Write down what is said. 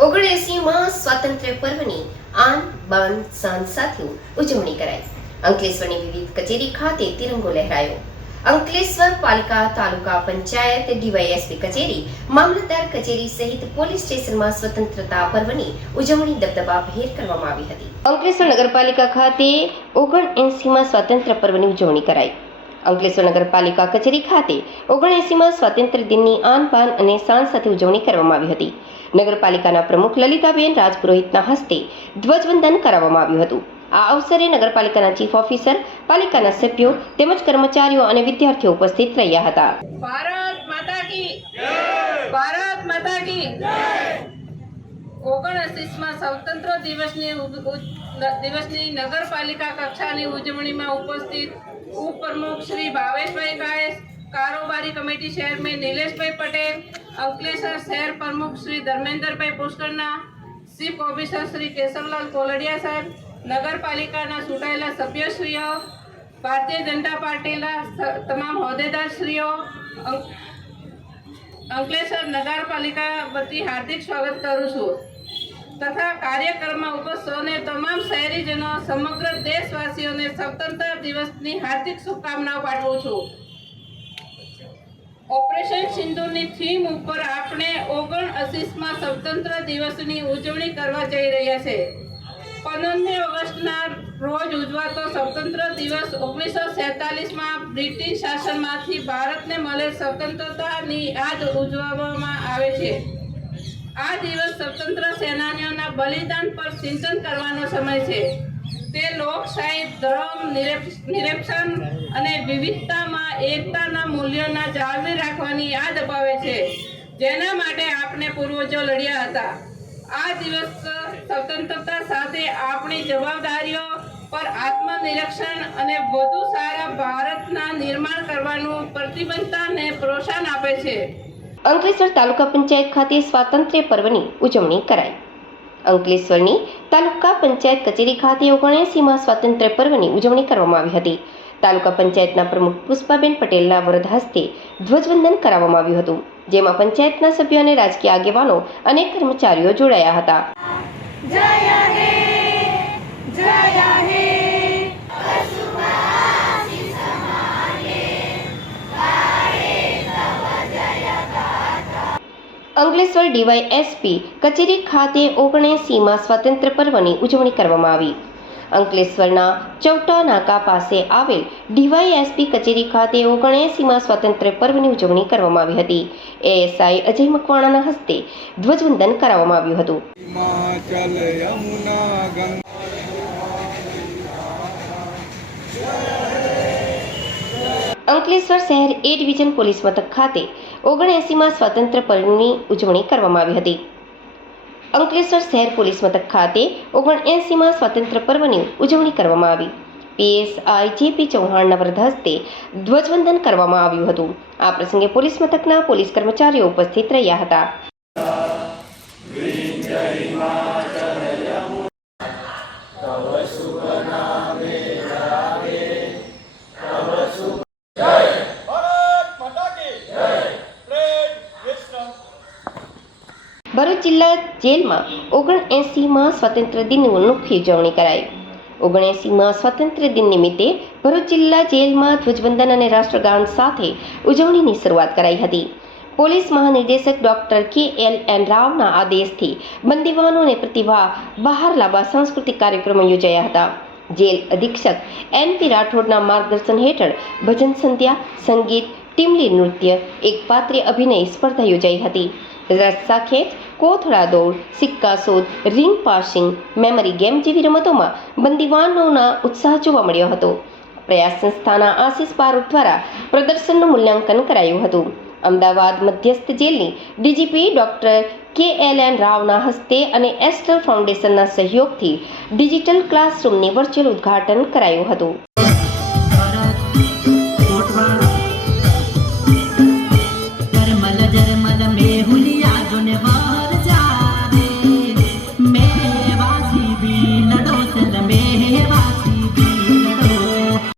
ઓગણએસીમાં સ્વાતંત્ર્ય પર્વની આન બાન સાન સાથે ઉજવણી કરાઈ. અંકલેશ્વરની વિવિધ કચેરી ખાતે તિરંગો લહેરાયો. અંકલેશ્વર પાલિકા તાલુકા પંચાયત ડીવાયએસપી કચેરી, મામલતદાર કચેરી સહિત પોલીસ સ્ટેશનમાં સ્વતંત્રતા પર્વની ઉજવણી દબદબાભેર કરવામાં આવી હતી. અંકલેશ્વર નગરપાલિકા ખાતે ઓગણએંસીમાં સ્વાતંત્ર્ય પર્વની ઉજવણી કરાઈ. અંકલેશ્વર નગરપાલિકા કચેરી ખાતે ઓગણએંસીમાં સ્વાતંત્ર્ય દિનની આન અને શાન સાથે ઉજવણી કરવામાં આવી હતી. નગરપાલિકાના પ્રમુખ લલિતાબેન રાજપુરોહિતના હસ્તે ધ્વજવંદન કરાવવામાં આવ્યું હતું. આ અવસરે નગરપાલિકાના ચીફ ઓફિસર, પાલિકાના સભ્યો તેમજ કર્મચારીઓ અને વિદ્યાર્થીઓ ઉપસ્થિત રહ્યા હતા. ભારત માતા કી ભારત માતા કી ઓગણસીસમાં સ્વતંત્ર દિવસની દિવસની નગરપાલિકા કક્ષાની ઉજવણીમાં ઉપસ્થિત ઉપપ્રમુખ શ્રી ભાવેશભાઈ કાયસ, કારોબારી કમિટી ચેરમેન નિલેશભાઈ પટેલ અંકલેશ્વર શહેર પ્રમુખ શ્રી ધર્મેન્દ્રભાઈ પુષ્કરના, ચીફ ઓફિસર શ્રી કેશવલાલ કોલડિયા સાહેબ, નગરપાલિકાના ચૂંટાયેલા સભ્યશ્રીઓ, ભારતીય જનતા પાર્ટીના તમામ હોદ્દેદારશ્રીઓ, અંક- અંકલેશ્વર નગરપાલિકા વતી હાર્દિક સ્વાગત કરું છું. તથા કાર્યક્રમમાં ઉપસ્થિત તમામ શહેરીજનો, સમગ્ર દેશવાસીઓને સ્વતંત્ર દિવસની હાર્દિક શુભકામનાઓ પાઠવું છું. ઓપરેશન સિંધુની થીમ ઉપર આપણે ઓગણ અસીસમાં સ્વતંત્ર દિવસની ઉજવણી કરવા જઈ રહ્યા છે. પંદરમી ઓગસ્ટના રોજ ઉજવાતો સ્વતંત્ર દિવસ ઓગણીસો સેતાલીસમાં બ્રિટિશ શાસનમાંથી ભારતને મળેલ સ્વતંત્રતાની યાદ ઉજવવામાં આવે છે. આ દિવસ સ્વતંત્ર સેનાનીઓના બલિદાન પર ચિંતન કરવાનો સમય છે. તે લોકશાહી ધર્મ નિરક્ષણ અને વિવિધતામાં એકતાના મૂલ્યોના જાળવી રાખવાની યાદ અપાવે છે. જેના માટે આપણે પૂર્વજો લડ્યા હતા. આ દિવસ સ્વતંત્રતા સાથે આપણી જવાબદારીઓ પર આત્મનિરીક્ષણ અને વધુ સારા ભારતના નિર્માણ કરવાનું પ્રતિબદ્ધતાને પ્રોત્સાહન આપે છે. અંકલેશ્વર તાલુકા પંચાયત ખાતે સ્વાતંત્ર્ય પર્વની ઉજવણી કરાઈ. અંકલેશ્વરની તાલુકા પંચાયત કચેરી ખાતે ઓગણએસીમાં સ્વાતંત્ર્ય પર્વની ઉજવણી કરવામાં આવી હતી. તાલુકા પંચાયતના પ્રમુખ પુષ્પાબેન પટેલના વરદ હસ્તે ધ્વજવંદન કરાવવામાં આવ્યું હતું, જેમાં પંચાયતના સભ્યો અને રાજકીય આગેવાનો અને કર્મચારીઓ જોડાયા હતા. અંકલેશ્વર ડીવાય એસપી કચેરી ખાતે ઓગણસીમાં સ્વાતંત્ર્ય પર્વની ઉજવણી કરવામાં આવી. અંકલેશ્વરના ચૌટા નાકા પાસે આવેલ ડીવાય એસપી કચેરી ખાતે ઓગણએંસીમાં સ્વાતંત્ર્ય પર્વની ઉજવણી કરવામાં આવી હતી. એએસઆઈ અજય મકવાણાના હસ્તે ધ્વજવંદન કરાવવામાં આવ્યું હતું. અંકલેશ્વર શહેર એ ડિવિઝન પોલીસ મથક ખાતે ઓગણએંસીમાં સ્વાતંત્ર પર્વની ઉજવણી કરવામાં આવી હતી. અંકલેશ્વર શહેર પોલીસ મથક ખાતે ઓગણએંસીમાં સ્વાતંત્ર્ય પર્વની ઉજવણી કરવામાં આવી. પીએસઆઈ જેપી ચૌહાણના વરદ હસ્તે ધ્વજવંદન કરવામાં આવ્યું હતું. આ પ્રસંગે પોલીસ મથકના પોલીસ કર્મચારીઓ ઉપસ્થિત રહ્યા હતા. જિલ્લા જેલમાં ઓગણએંસીમાં સ્વાતંત્ર્ય દિનની ઉજવણી કરાઈ. ઓગણએંસીમાં સ્વાતંત્ર્ય દિન નિમિત્તે ભરૂચ જિલ્લા જેલમાં ધ્વજવંદન અને રાષ્ટ્રગાન સાથે ઉજવણીની શરૂઆત કરાઈ હતી. પોલીસ મહાનિર્દેશક ડોક્ટર કે એલ એન રાવના આદેશથી બંદીવાનોને પ્રતિભા બહાર લાવવા સાંસ્કૃતિક કાર્યક્રમો યોજાયા હતા. જેલ અધિક્ષક એન પી રાઠોડના માર્ગદર્શન હેઠળ ભજન સંધ્યા, સંગીત, ટીમલી નૃત્ય, એક પાત્રીય અભિનય સ્પર્ધા યોજાઈ હતી. રસ્સા ખેંચ કોથળા દોડ સિક્કા શોધ રિંગ પાસિંગ મેમરી ગેમ જેવી રમતોમાં બંદીવાનોના ઉત્સાહ જોવા મળ્યો હતો. પ્રયાસ સંસ્થાના આશીષ બારોટ દ્વારા પ્રદર્શનનું મૂલ્યાંકન કરાયું હતું. અમદાવાદ મધ્યસ્થ જેલની DGP doctor K L N રાવના હસ્તે અને એસ્ટર ફાઉન્ડેશનના સહયોગથી ડિજિટલ ક્લાસરૂમની વર્ચ્યુઅલ ઉદ્ઘાટન કરાયું હતું.